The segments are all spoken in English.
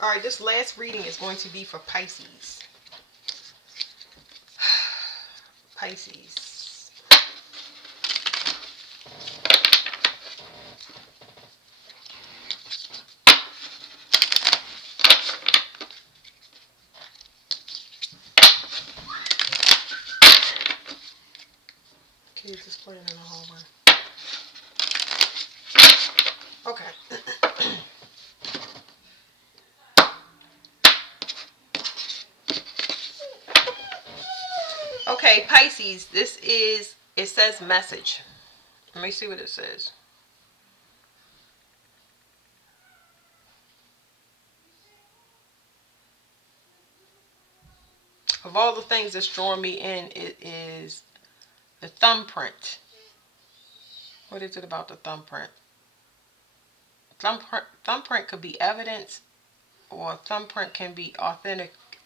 All right, this last reading is going to be for Pisces. Pisces. Okay, just put it in the hallway. Okay. Okay, Pisces, this is, it says message. Let me see what it says. Of all the things that's drawing me in, it is the thumbprint. What is it about the thumbprint? Thumbprint could be evidence, or thumbprint can be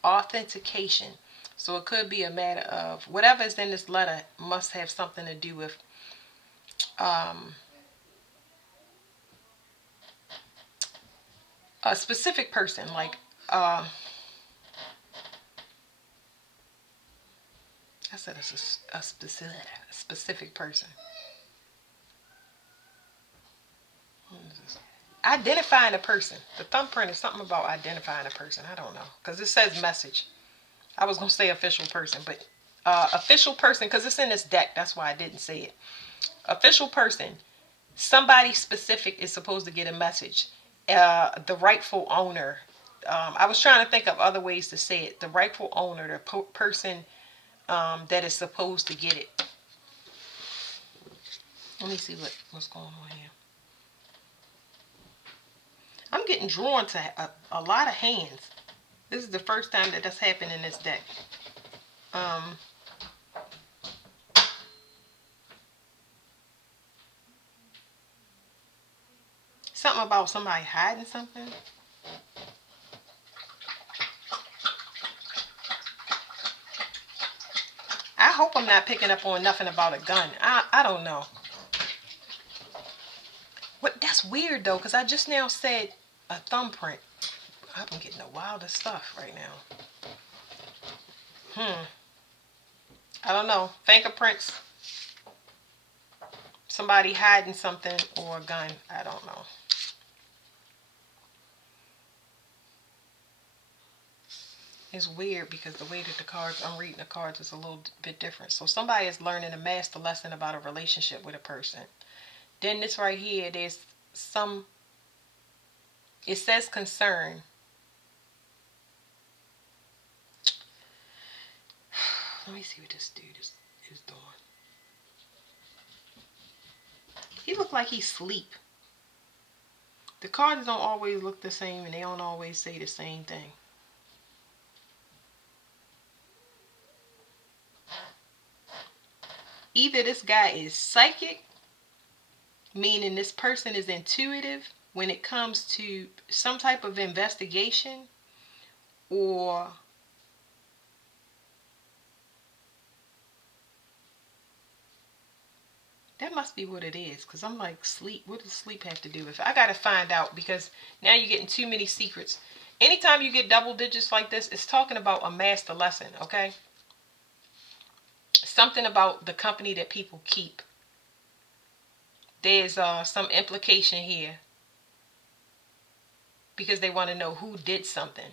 authentication. So it could be a matter of whatever is in this letter must have something to do with um, a specific person, like I said it's a specific person. What is this? Identifying a person. The thumbprint is something about identifying a person. I don't know, because it says message. I was gonna say official person, but official person, because it's in this deck. That's why I didn't say it. Official person. Somebody specific is supposed to get a message. The rightful owner. I was trying to think of other ways to say it. The rightful owner, the person that is supposed to get it. Let me see what's going on here. I'm getting drawn to a lot of hands. This is the first time that that's happened in this deck. Um, Something about somebody hiding something. I hope I'm not picking up on nothing about a gun. I don't know. What, that's weird though, because I just now said a thumbprint. I've been getting the wildest stuff right now. I don't know. Fingerprints. Somebody hiding something, or a gun. I don't know. It's weird because the way that the cards, I'm reading the cards, is a little bit different. So somebody is learning to master lesson about a relationship with a person. Then this right here, there's some, it says concern. Let me see what this dude is doing. He look like he's asleep. The cards don't always look the same, and they don't always say the same thing. Either this guy is psychic, meaning this person is intuitive when it comes to some type of investigation, or that must be what it is, because I'm like, sleep. What does sleep have to do with it? I got to find out, because now you're getting too many secrets. Anytime you get double digits like this, it's talking about a master lesson, okay? Something about the company that people keep. There's some implication here, because they want to know who did something.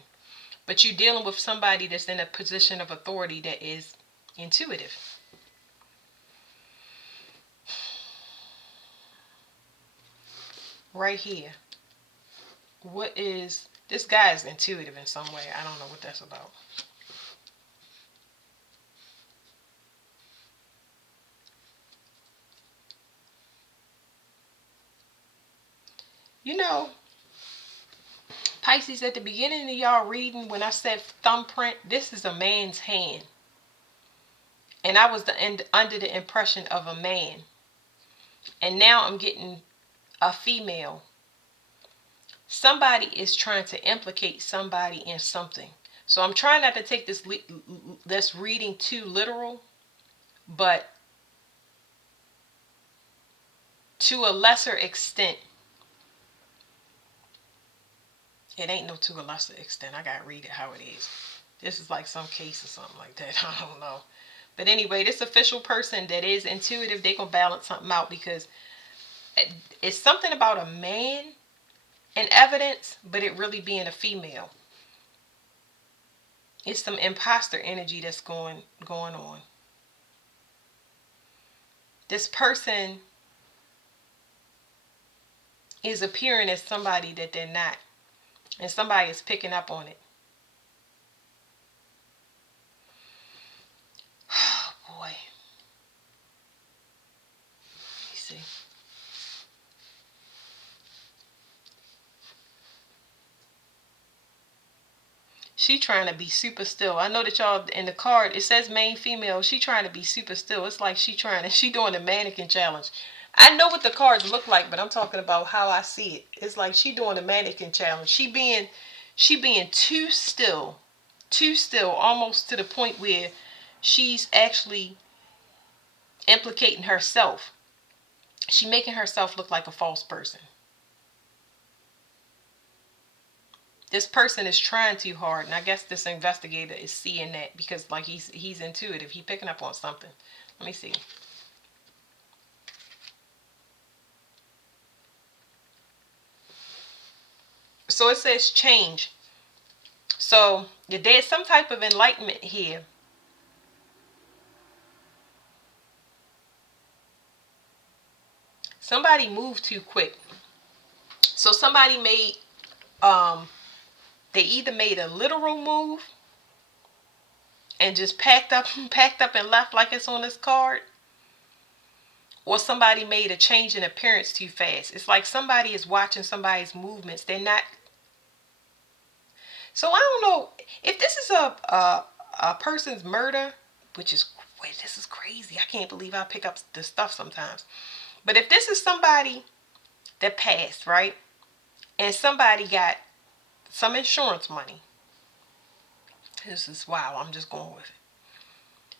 But you're dealing with somebody that's in a position of authority that is intuitive. Right here. What is, this guy is intuitive in some way. I don't know what that's about. You know, Pisces, at the beginning of y'all reading, when I said thumbprint, this is a man's hand. And I was under the impression of a man. And now I'm getting a female. Somebody is trying to implicate somebody in something. So I'm trying not to take this reading too literal, but to a lesser extent, It ain't no to a lesser extent. I gotta read it how it is. This is like some case or something like that. I don't know. But anyway, this official person that is intuitive, they gonna balance something out, because it's something about a man in evidence, but it really being a female. It's some imposter energy that's going on. This person is appearing as somebody that they're not, and somebody is picking up on it. Oh boy. You see. She trying to be super still. I know that y'all in the card it says main female. She trying to be super still. It's like she doing the mannequin challenge. I know what the cards look like, but I'm talking about how I see it. It's like she doing the mannequin challenge. She being too still, almost to the point where she's actually implicating herself. She making herself look like a false person. This person is trying too hard, and I guess this investigator is seeing that, because like he's intuitive. He picking up on something. Let me see. So it says change. So there's some type of enlightenment here. Somebody moved too quick. So somebody made they either made a literal move and just packed up and left like it's on this card, or somebody made a change in appearance too fast. It's like somebody is watching somebody's movements. They're not. So I don't know if this is a person's murder, which is, wait, this is crazy. I can't believe I pick up this stuff sometimes. But if this is somebody that passed, right, and somebody got some insurance money, this is wow. I'm just going with it.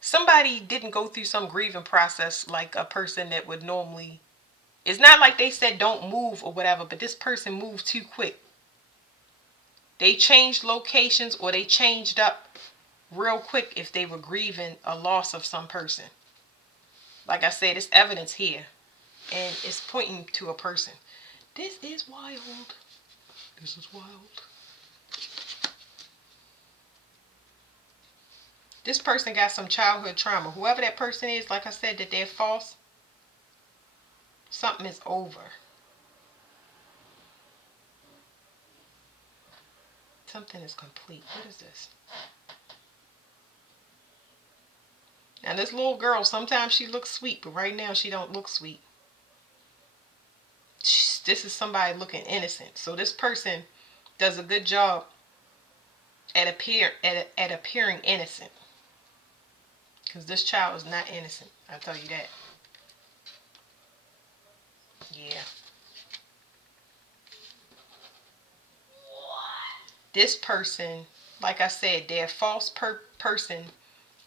Somebody didn't go through some grieving process like a person that would normally. It's not like they said don't move or whatever, but this person moved too quick. They changed locations, or they changed up real quick if they were grieving a loss of some person. Like I said, it's evidence here, and it's pointing to a person. This is wild. This is wild. This person got some childhood trauma. Whoever that person is, like I said, that they're false, something is over. Something is complete. What is this? Now this little girl, sometimes she looks sweet, but right now she don't look sweet. This is somebody looking innocent. So this person does a good job at appearing innocent. Because this child is not innocent. I'll tell you that. Yeah. This person, like I said, they're a false person,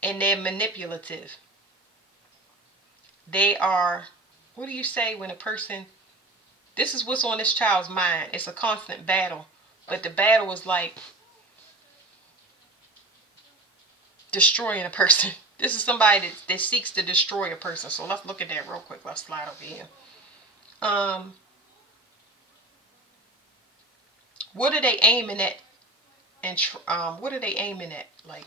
and they're manipulative. They are, what do you say when a person, this is what's on this child's mind. It's a constant battle. But the battle is like destroying a person. This is somebody that seeks to destroy a person. So let's look at that real quick. Let's slide over here. What are they aiming at? And what are they aiming at? Like,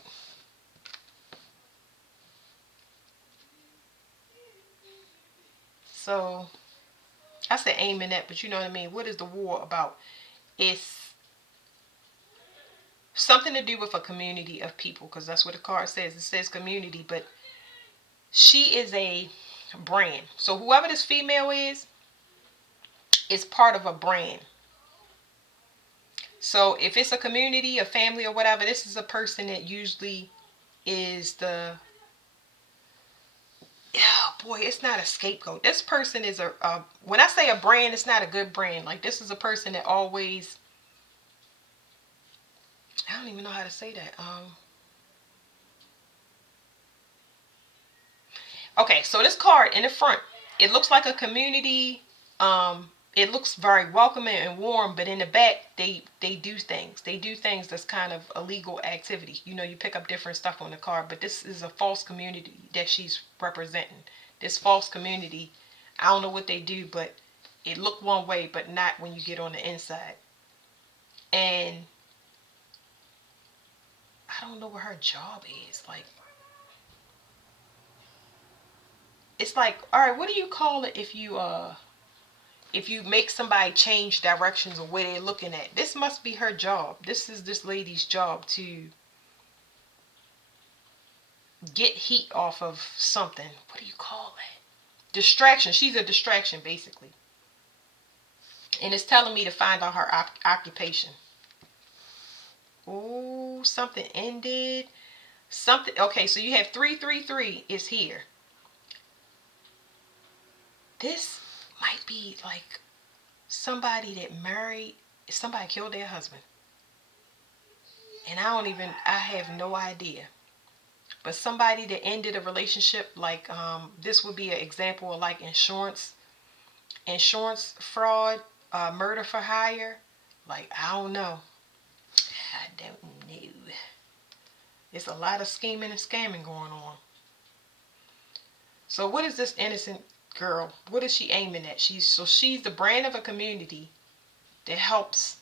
so I said aiming at, but you know what I mean. What is the war about? It's something to do with a community of people, because that's what the card says. It says community, but she is a brand. So whoever this female is part of a brand. So if it's a community, a family, or whatever, this is a person that usually is the, yeah, boy, it's not a scapegoat. This person is a when I say a brand, it's not a good brand. Like, this is a person that always, I don't even know how to say that. Okay, so this card in the front, it looks like a community. it looks very welcoming and warm, but in the back they do things. They do things that's kind of illegal activity. You know, you pick up different stuff on the car, but this is a false community that she's representing. This false community, I don't know what they do, but it looked one way, but not when you get on the inside. And I don't know what her job is. Like, it's like, all right, what do you call it if you make somebody change directions or where they're looking at? This must be her job. This is this lady's job to get heat off of something. What do you call that? Distraction. She's a distraction, basically. And it's telling me to find out her occupation. Oh, something ended. Something. Okay, so you have 333 is here. This might be like somebody that married, somebody killed their husband. And I have no idea. But somebody that ended a relationship, like this would be an example of like insurance fraud, murder for hire. Like, I don't know. I don't know. It's a lot of scheming and scamming going on. So what is this innocent girl? What is she aiming at? She's the brand of a community that helps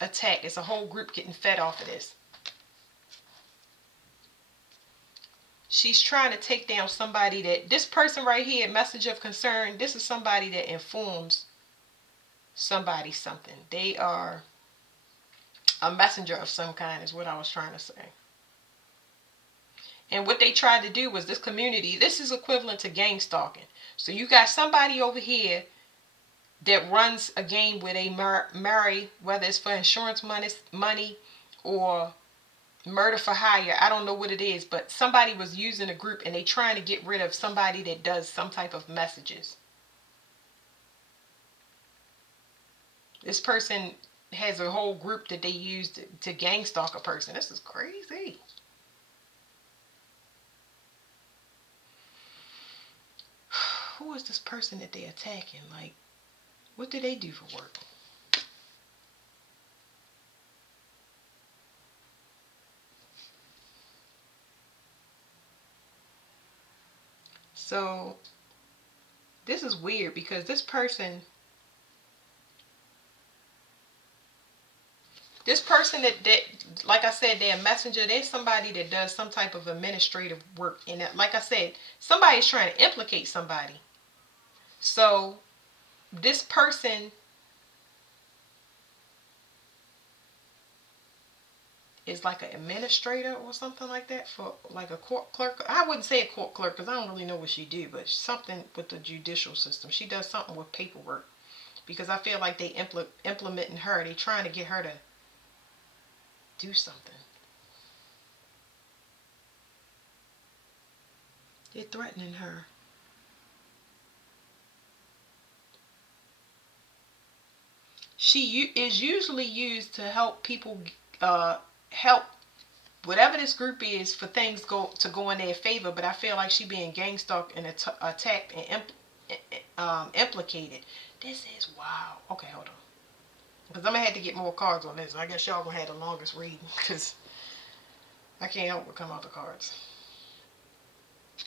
attack. It's a whole group getting fed off of this. She's trying to take down somebody that, this person right here, message of concern, this is somebody that informs somebody something. They are a messenger of some kind is what I was trying to say. And what they tried to do was, this community, this is equivalent to gang stalking. So you got somebody over here that runs a game where they marry, whether it's for insurance money or murder for hire. I don't know what it is, but somebody was using a group and they trying to get rid of somebody that does some type of messages. This person has a whole group that they use to gang stalk a person. This is crazy. Who is this person that they're attacking? Like, what do they do for work? So this is weird because this person that like I said, they're a messenger. They're somebody that does some type of administrative work. And like I said, somebody's trying to implicate somebody. So this person is like an administrator or something like that, for like a court clerk. I wouldn't say a court clerk because I don't really know what she do, but something with the judicial system. She does something with paperwork, because I feel like they implementing her. They trying to get her to do something. They're threatening her. She is usually used to help people, help whatever this group is, for things go in their favor. But I feel like she being gang stalked and attacked and implicated. This is wow. Okay, hold on, because I'm gonna have to get more cards on this. I guess y'all gonna have the longest reading because I can't help but come out the cards.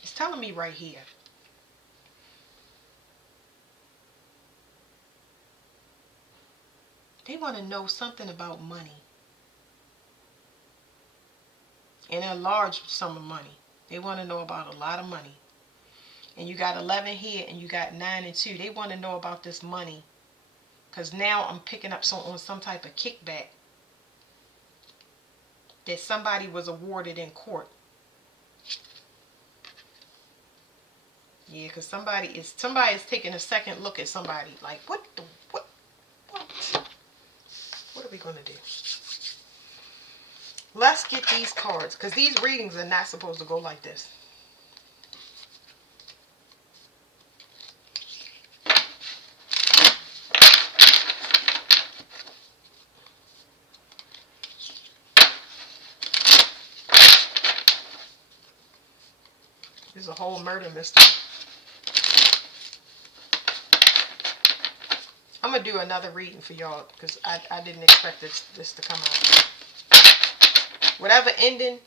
It's telling me right here. They want to know something about money. And a large sum of money. They want to know about a lot of money. And you got 11 here and you got 9 and 2. They want to know about this money. Because now I'm picking up on some type of kickback that somebody was awarded in court. Yeah, because somebody is taking a second look at somebody. Like, what? What are we going to do? Let's get these cards, because these readings are not supposed to go like this. There's a whole murder mystery. I'm going to do another reading for y'all because I didn't expect this to come out. Whatever ending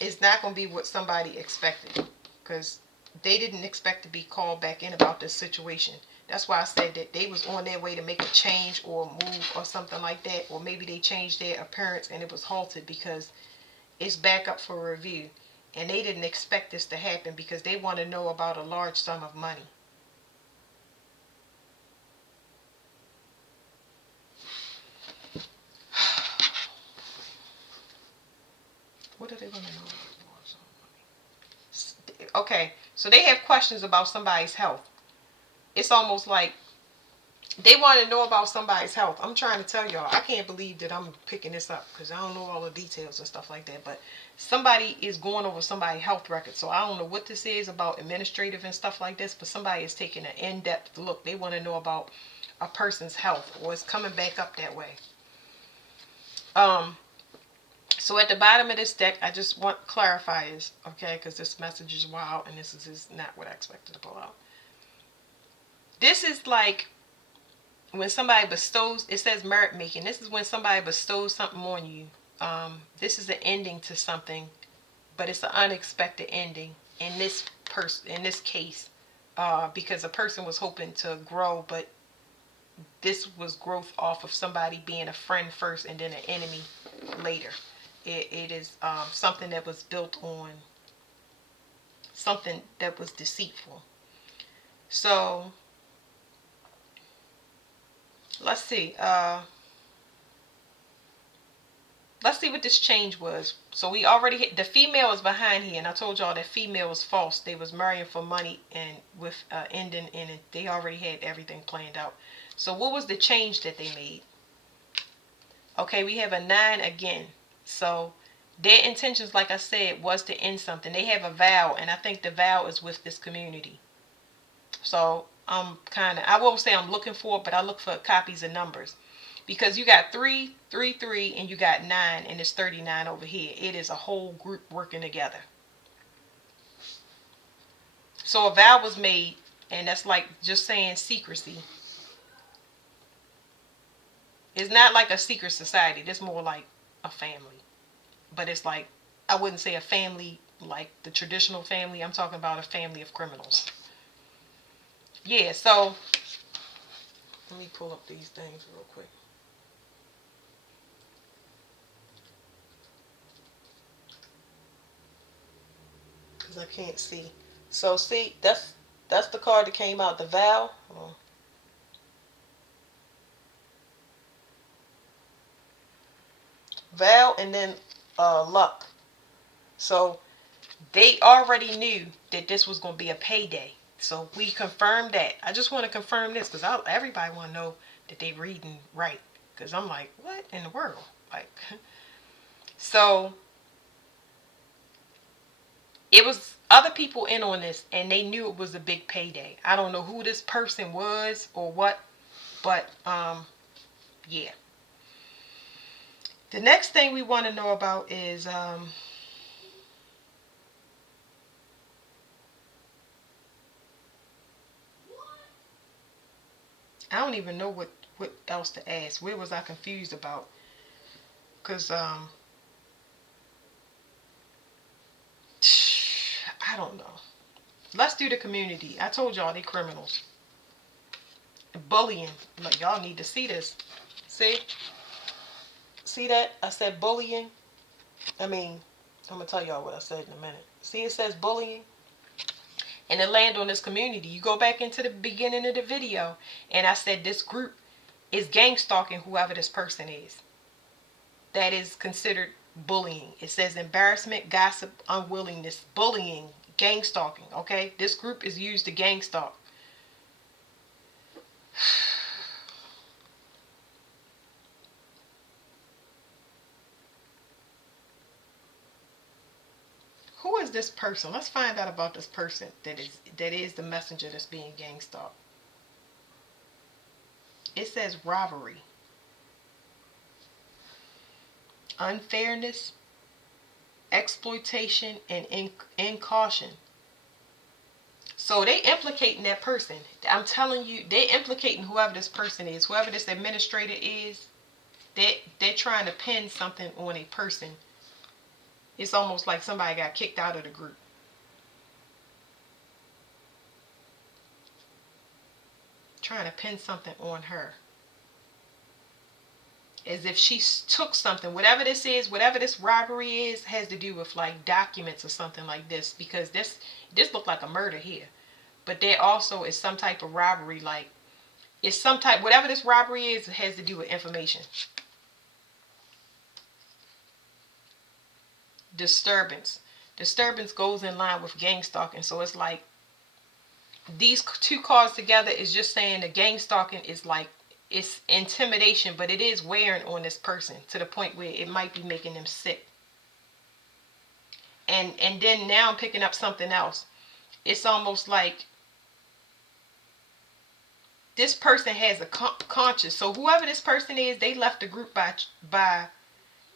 is not going to be what somebody expected, because they didn't expect to be called back in about this situation. That's why I said that they was on their way to make a change or move or something like that, or maybe they changed their appearance and it was halted because it's back up for review, and they didn't expect this to happen because they want to know about a large sum of money. What are they going to know about a large sum of money? Okay, so they have questions about somebody's health. It's almost like they want to know about somebody's health. I'm trying to tell y'all, I can't believe that I'm picking this up because I don't know all the details and stuff like that. But somebody is going over somebody's health record. So I don't know what this is about administrative and stuff like this, but somebody is taking an in-depth look. They want to know about a person's health, or it's coming back up that way. So at the bottom of this deck, I just want clarifiers, okay? Because this message is wild and this is not what I expected to pull out. This is like when somebody bestows, it says merit making. This is when somebody bestows something on you. This is an ending to something, but it's an unexpected ending in this case, because a person was hoping to grow, but this was growth off of somebody being a friend first and then an enemy later. It is something that was built on something that was deceitful. So let's see. Let's see what this change was. So we already hit, the female is behind here, and I told y'all that female was false. They was marrying for money, and with ending in it, they already had everything planned out. So what was the change that they made? Okay, we have a 9 again. So their intentions, like I said, was to end something. They have a vow, and I think the vow is with this community. So I won't say I'm looking for it, but I look for copies of numbers. Because you got 3, 3, 3, and you got 9, and it's 39 over here. It is a whole group working together. So a vow was made, and that's like just saying secrecy. It's not like a secret society. It's more like a family. But it's like, I wouldn't say a family like the traditional family. I'm talking about a family of criminals. Yeah, so let me pull up these things real quick. Because I can't see. So see, that's the card that came out, the vow. Vow and then luck. So they already knew that this was going to be a payday. So we confirmed that. I just want to confirm this because everybody want to know that they reading right. Because I'm like, what in the world? Like, so it was other people in on this, and they knew it was a big payday. I don't know who this person was or what, but yeah. The next thing we want to know about is I don't even know what else to ask. Where was I confused about? Because I don't know. Let's do the community. I told y'all they criminals. Bullying. Like, y'all need to see this. See? See that? I said bullying. I mean, I'm going to tell y'all what I said in a minute. See, it says bullying. And it land on this community. You go back into the beginning of the video, and I said this group is gang stalking whoever this person is. That is considered bullying. It says embarrassment, gossip, unwillingness, bullying, gang stalking. Okay? This group is used to gang stalk. Who is this person? Let's find out about this person that is the messenger that's being gang stalked. It says robbery, unfairness, exploitation, and incaution. So they implicating that person. I'm telling you, they implicating whoever this person is, whoever this administrator is. They're trying to pin something on a person. It's almost like somebody got kicked out of the group. Trying to pin something on her. As if she took something, whatever this is, whatever this robbery is, has to do with like documents or something like this. Because this looked like a murder here. But there also is some type of robbery, like it's some type, whatever this robbery is, it has to do with information. Disturbance. Disturbance goes in line with gang stalking. So it's like these two cards together is just saying the gang stalking is like it's intimidation, but it is wearing on this person to the point where it might be making them sick. And then now I'm picking up something else. It's almost like this person has a conscience. So whoever this person is, they left the group by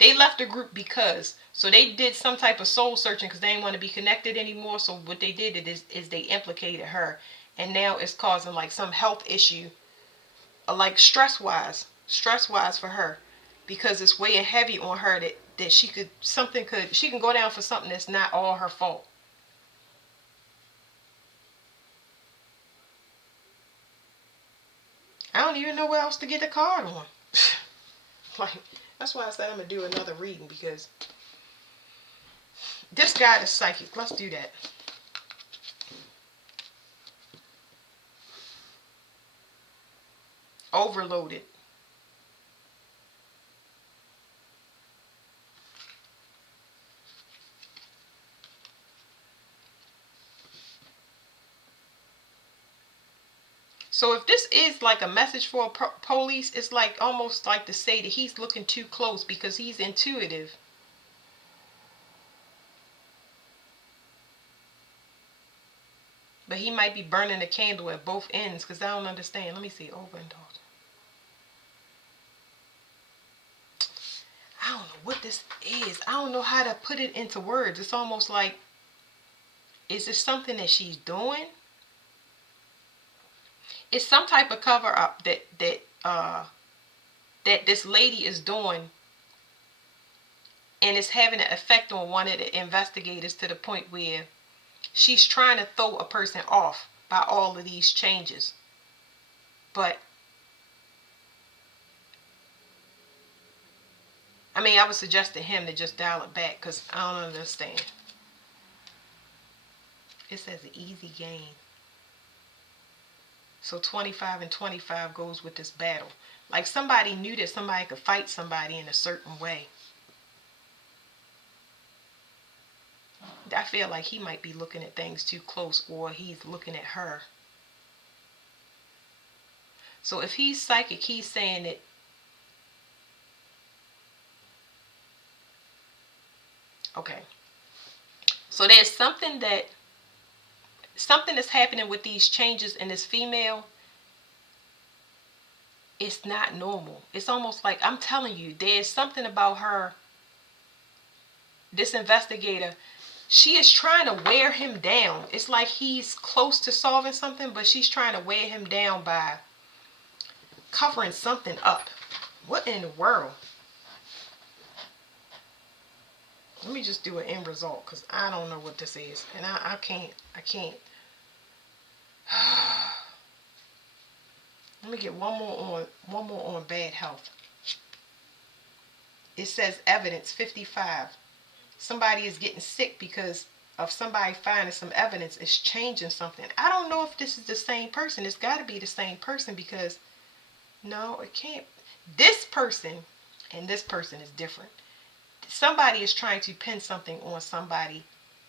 they left the group because so they did some type of soul searching because they didn't want to be connected anymore. So what they did is they implicated her, and now it's causing like some health issue, like stress wise for her, because it's weighing heavy on her that she can go down for something that's not all her fault. I don't even know what else to get the card on. Like, that's why I said I'm gonna do another reading, because this guy is psychic. Let's do that. Overloaded. So if this is like a message for police, it's like almost like to say that he's looking too close because he's intuitive. But he might be burning a candle at both ends, because I don't understand. Let me see. Overindulgence. I don't know what this is. I don't know how to put it into words. It's almost like, is this something that she's doing? It's some type of cover up that this lady is doing, and it's having an effect on one of the investigators to the point where she's trying to throw a person off by all of these changes. But I mean, I would suggest to him to just dial it back, because I don't understand. It says an easy gain. So 25 and 25 goes with this battle. Like somebody knew that somebody could fight somebody in a certain way. I feel like he might be looking at things too close, or he's looking at her. So if he's psychic, he's saying that okay. So there's something that's happening with these changes in this female. It's not normal. It's almost like, I'm telling you, there's something about her, this investigator. She is trying to wear him down. It's like he's close to solving something, but she's trying to wear him down by covering something up. What in the world? Let me just do an end result, because I don't know what this is. And I can't. Let me get one more on bad health. It says evidence 55. Somebody is getting sick because of somebody finding some evidence. It's changing something. I don't know if this is the same person. It's got to be the same person, because no, it can't. This person and this person is different. Somebody is trying to pin something on somebody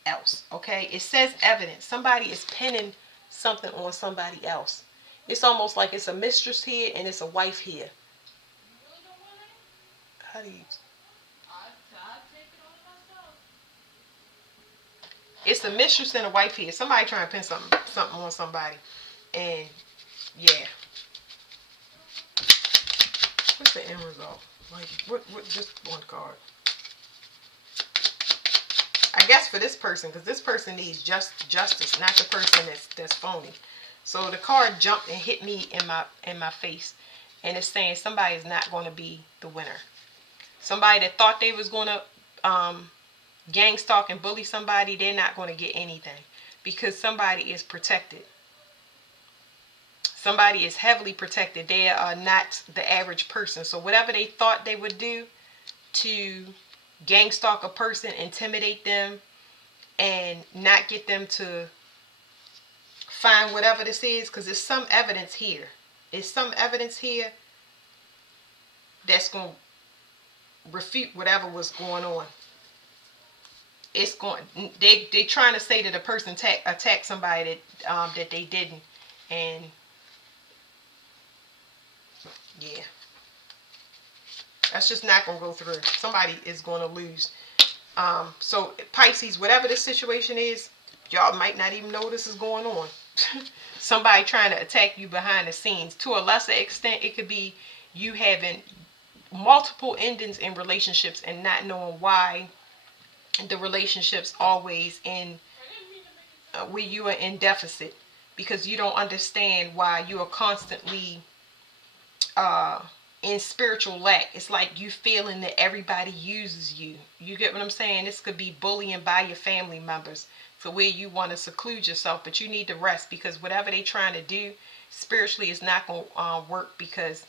else. Okay, it says evidence. Somebody is pinning something on somebody else. It's almost like it's a mistress here and it's a wife here. How do you? It's a mistress and a wife here. Somebody trying to pin something on somebody, and yeah. What's the end result? Like what? Just one card. I guess for this person, because this person needs justice, not the person that's phony. So the card jumped and hit me in my face, and it's saying somebody is not going to be the winner. Somebody that thought they was going to gang stalk and bully somebody, they're not going to get anything because somebody is protected. Somebody is heavily protected. They are not the average person. So whatever they thought they would do to gang stalk a person, intimidate them, and not get them to find whatever this is, because there's some evidence here. There's some evidence here that's going to refute whatever was going on. It's going. They trying to say that a person attacked somebody that they didn't, and yeah, that's just not going to go through. Somebody is going to lose. So Pisces, whatever the situation is, y'all might not even know this is going on. Somebody trying to attack you behind the scenes. To a lesser extent, it could be you having multiple endings in relationships and not knowing why the relationships always in where you are in deficit, because you don't understand why you are constantly in spiritual lack. It's like you feeling that everybody uses you. You get what I'm saying? This could be bullying by your family members to where you want to seclude yourself, but you need to rest, because whatever they trying to do spiritually is not going to work, because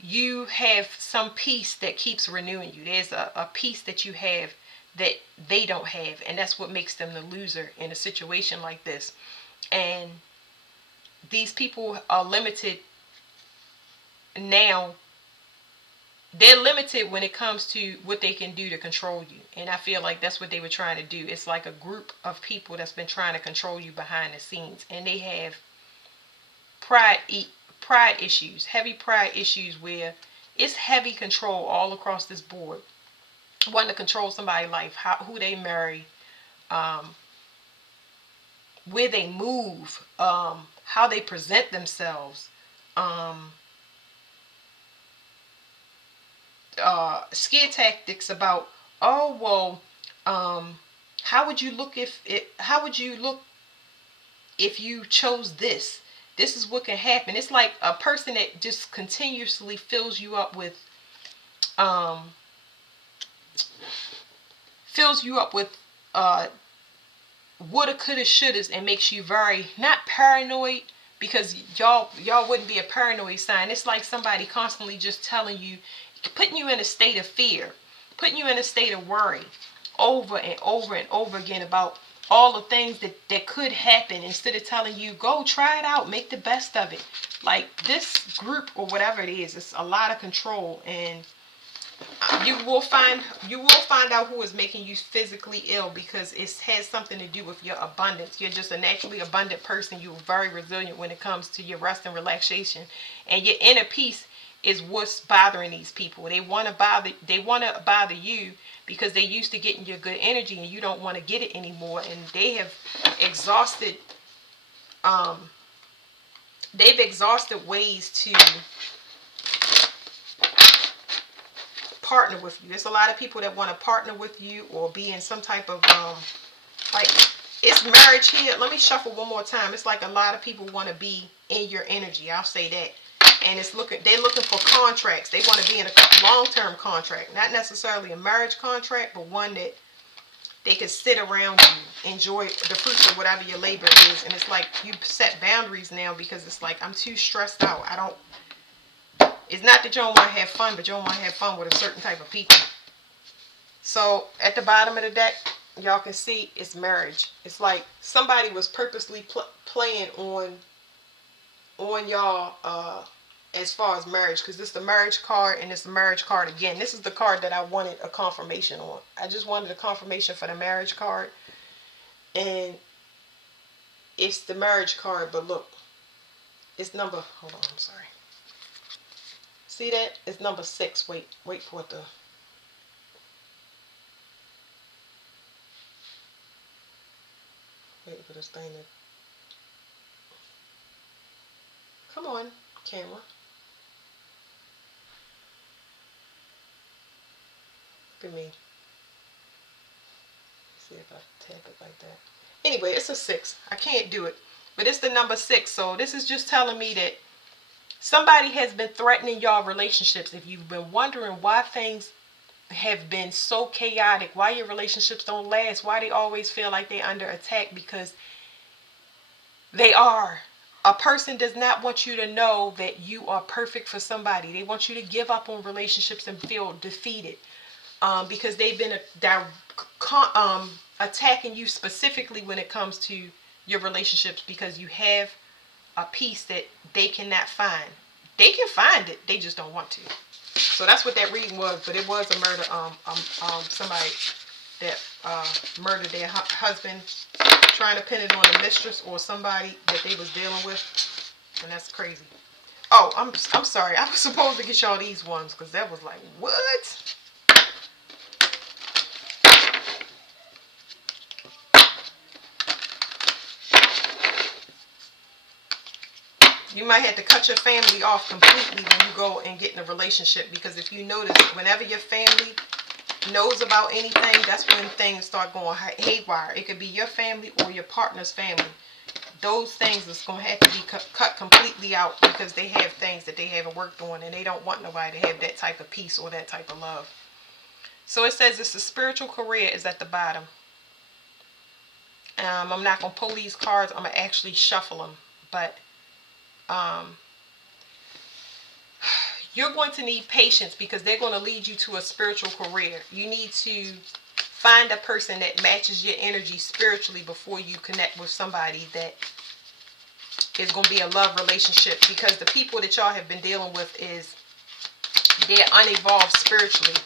you have some peace that keeps renewing you. There's a peace that you have that they don't have, and that's what makes them the loser in a situation like this. And these people are limited now. They're limited when it comes to what they can do to control you, and I feel like that's what they were trying to do. It's like a group of people that's been trying to control you behind the scenes, and they have pride issues, heavy pride issues, where it's heavy control all across this board. Wanting to control somebody's life, who they marry, where they move, how they present themselves, scare tactics about, oh well, how would you look if you chose this? This is what can happen. It's like a person that just continuously fills you up with um uh woulda, coulda, shouldas, and makes you very not paranoid, because y'all wouldn't be a paranoid sign. It's like somebody constantly just telling you, putting you in a state of fear, putting you in a state of worry over and over and over again about all the things that could happen, instead of telling you, go try it out, make the best of it. Like this group or whatever it is, it's a lot of control, and you will find out who is making you physically ill, because it has something to do with your abundance. You're just a naturally abundant person. You're very resilient when it comes to your rest and relaxation, and your inner peace is what's bothering these people. They want to bother you because they're used to getting your good energy, and you don't want to get it anymore, and they have exhausted ways to partner with you. There's a lot of people that want to partner with you or be in some type of like, it's marriage here. Let me shuffle one more time. It's like a lot of people want to be in your energy. I'll say that. And they're looking for contracts. They want to be in a long-term contract, not necessarily a marriage contract, but one that they can sit around you, enjoy the fruits of whatever your labor is. And it's like you set boundaries now, because it's like, I'm too stressed out. It's not that you don't want to have fun, but you don't want to have fun with a certain type of people. So at the bottom of the deck, y'all can see it's marriage. It's like somebody was purposely playing on y'all as far as marriage, because this is the marriage card, and it's the marriage card again. This is the card that I wanted a confirmation on. I just wanted a confirmation for the marriage card, and it's the marriage card. But look, it's number, hold on, I'm sorry. See that? It's number 6. Wait for it to. Wait for this thing to. Come on, camera. Look at me. see if I tap it like that. Anyway, it's a 6. I can't do it. But it's the number 6. So this is just telling me that somebody has been threatening y'all relationships. If you've been wondering why things have been so chaotic, why your relationships don't last, why they always feel like they're under attack, because they are. A person does not want you to know that you are perfect for somebody. They want you to give up on relationships and feel defeated, because they've been attacking you specifically when it comes to your relationships, because you have a piece that they cannot find. They can find it, they just don't want to. So that's what that reading was. But it was a murder. Somebody that murdered their husband, trying to pin it on a mistress or somebody that they was dealing with, and that's crazy. Oh, I'm sorry. I was supposed to get y'all these ones because that was like, what? You might have to cut your family off completely when you go and get in a relationship, because if you notice, whenever your family knows about anything, that's when things start going haywire. It could be your family or your partner's family. Those things is going to have to be cut completely out, because they have things that they haven't worked on, and they don't want nobody to have that type of peace or that type of love. So it says it's the spiritual career is at the bottom. I'm not going to pull these cards. I'm going to actually shuffle them. But you're going to need patience, because they're going to lead you to a spiritual career. You need to find a person that matches your energy spiritually before you connect with somebody that is going to be a love relationship, because the people that y'all have been dealing with they're unevolved spiritually.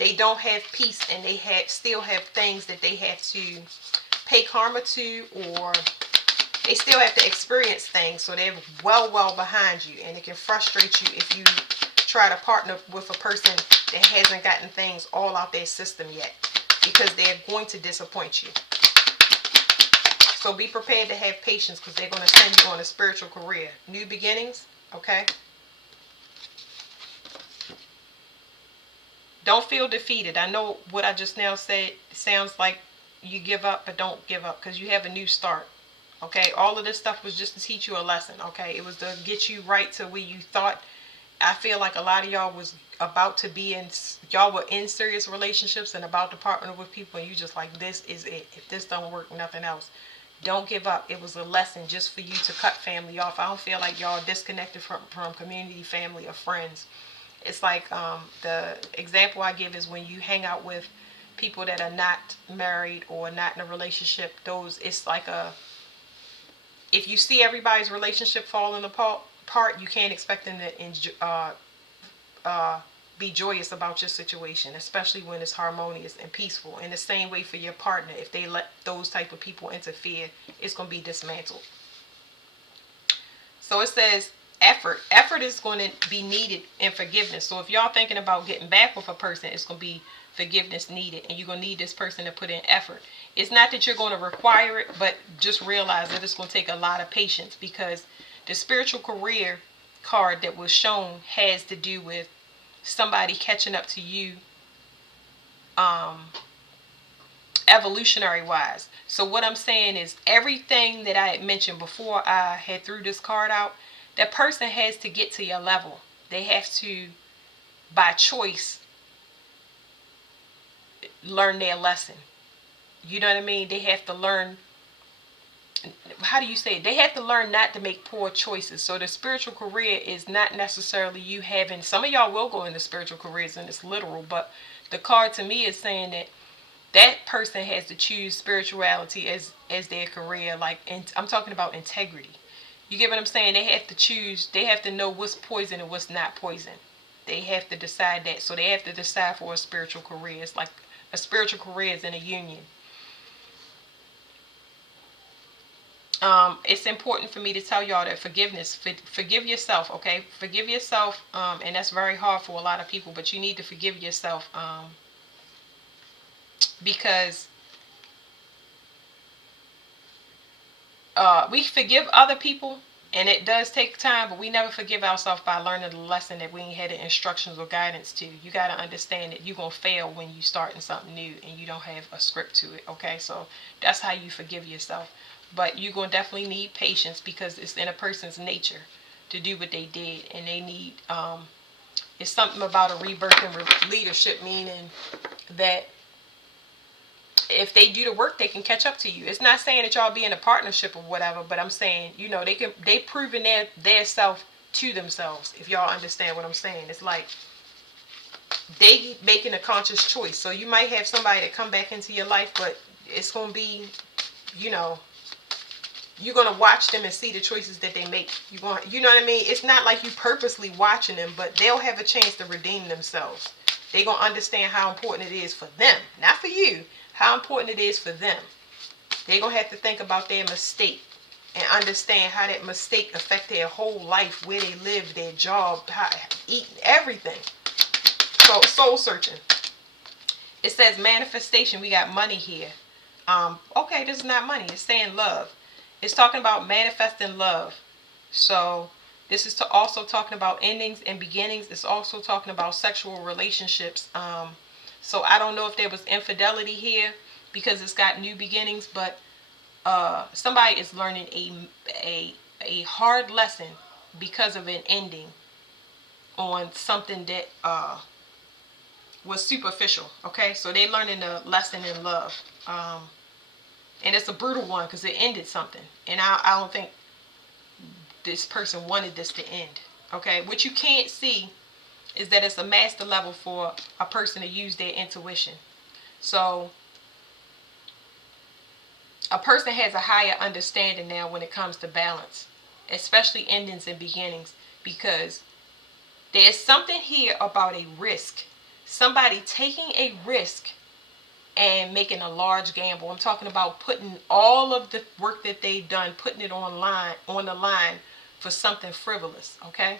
They don't have peace, and they still have things that they have to pay karma to, or they still have to experience things. So they're well behind you, and it can frustrate you if you try to partner with a person that hasn't gotten things all out their system yet, because they're going to disappoint you. So be prepared to have patience, because they're going to send you on a spiritual career. New beginnings, okay? Don't feel defeated. I know what I just now said sounds like you give up, but don't give up, because you have a new start. Okay, all of this stuff was just to teach you a lesson. Okay, it was to get you right to where you thought. I feel like a lot of y'all was about to be in, y'all were in serious relationships and about to partner with people, and you just like, this is it. If this don't work, nothing else. Don't give up. It was a lesson just for you to cut family off. I don't feel like y'all disconnected from community, family, or friends. It's like the example I give is when you hang out with people that are not married or not in a relationship. It's like if you see everybody's relationship falling apart, you can't expect them to be joyous about your situation, especially when it's harmonious and peaceful. In the same way for your partner, if they let those type of people interfere, it's going to be dismantled. So it says effort is going to be needed in forgiveness. So if y'all thinking about getting back with a person, it's going to be forgiveness needed, and you're going to need this person to put in effort. It's not that you're going to require it, but just realize that it's going to take a lot of patience, because the spiritual career card that was shown has to do with somebody catching up to you evolutionary wise. So what I'm saying is, everything that I had mentioned before I had threw this card out, that person has to get to your level. They have to, by choice, learn their lesson. You know what I mean? They have to learn, how do you say it? They have to learn not to make poor choices. So the spiritual career is not necessarily you having, some of y'all will go into spiritual careers and it's literal, but the card to me is saying that that person has to choose spirituality as their career. Like, I'm talking about integrity. You get what I'm saying? They have to choose. They have to know what's poison and what's not poison. They have to decide that. So they have to decide for a spiritual career. It's like a spiritual career is in a union. It's important for me to tell y'all that forgiveness, forgive yourself, okay? Forgive yourself, and that's very hard for a lot of people, but you need to forgive yourself, because we forgive other people, And it does take time, but we never forgive ourselves by learning the lesson that we ain't had the instructions or guidance to. You got to understand that you're going to fail when you starting something new and you don't have a script to it, okay? So that's how you forgive yourself. But you're going to definitely need patience because it's in a person's nature to do what they did. And they need, it's something about a rebirth and leadership, meaning that if they do the work, they can catch up to you. It's not saying that y'all be in a partnership or whatever, but I'm saying, you know, they proving their self to themselves. If y'all understand what I'm saying, it's like they making a conscious choice. So you might have somebody that come back into your life, but it's gonna be, you know, you're gonna watch them and see the choices that they make. You know what I mean? It's not like you purposely watching them, but they'll have a chance to redeem themselves. They're gonna understand how important it is for them, not for you. How important it is for them. They're gonna have to think about their mistake and understand how that mistake affect their whole life, where they live, their job, how eating, everything. So soul searching. It says manifestation. We got money here. Okay, this is not money. It's saying love. It's talking about manifesting love. So this is also talking about endings and beginnings. It's also talking about sexual relationships. So I don't know if there was infidelity here because it's got new beginnings, but somebody is learning a hard lesson because of an ending on something that was superficial. Okay, so they learning a lesson in love. And it's a brutal one because it ended something. And I don't think this person wanted this to end. Okay, what you can't see is that it's a master level for a person to use their intuition. So a person has a higher understanding now when it comes to balance, especially endings and beginnings, because there's something here about a risk. Somebody taking a risk and making a large gamble. I'm talking about putting all of the work that they've done, putting it on the line for something frivolous, okay?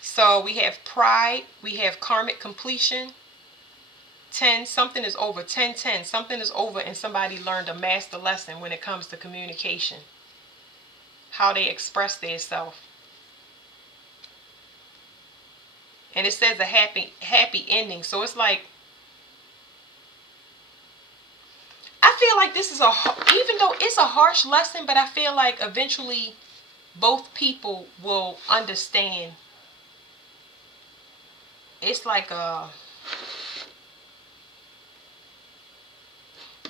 So we have pride, we have karmic completion. 10, something is over. 10, 10, something is over, and somebody learned a master lesson when it comes to communication. How they express themselves. And it says a happy ending. So it's like, I feel like this is even though it's a harsh lesson, but I feel like eventually both people will understand. It's like a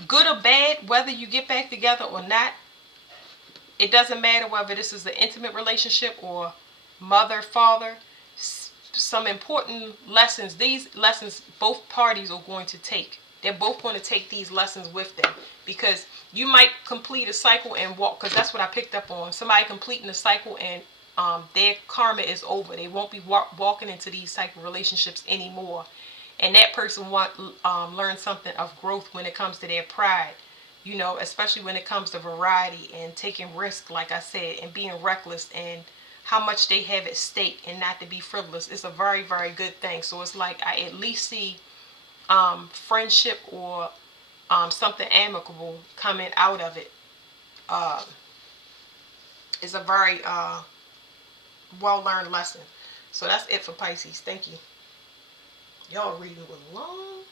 good or bad, whether you get back together or not. It doesn't matter whether this is an intimate relationship or mother, father. Some important lessons. These lessons both parties are going to take. They're both going to take these lessons with them, because you might complete a cycle and walk, because that's what I picked up on. Somebody completing a cycle and their karma is over. They won't be walking into these type of relationships anymore. And that person learn something of growth when it comes to their pride. You know, especially when it comes to variety and taking risk, like I said, and being reckless, and how much they have at stake, and not to be frivolous. It's a very, very good thing. So it's like I at least see friendship or something amicable coming out of it. It's a very well-learned lesson. So that's it for Pisces. Thank you. Y'all reading was long.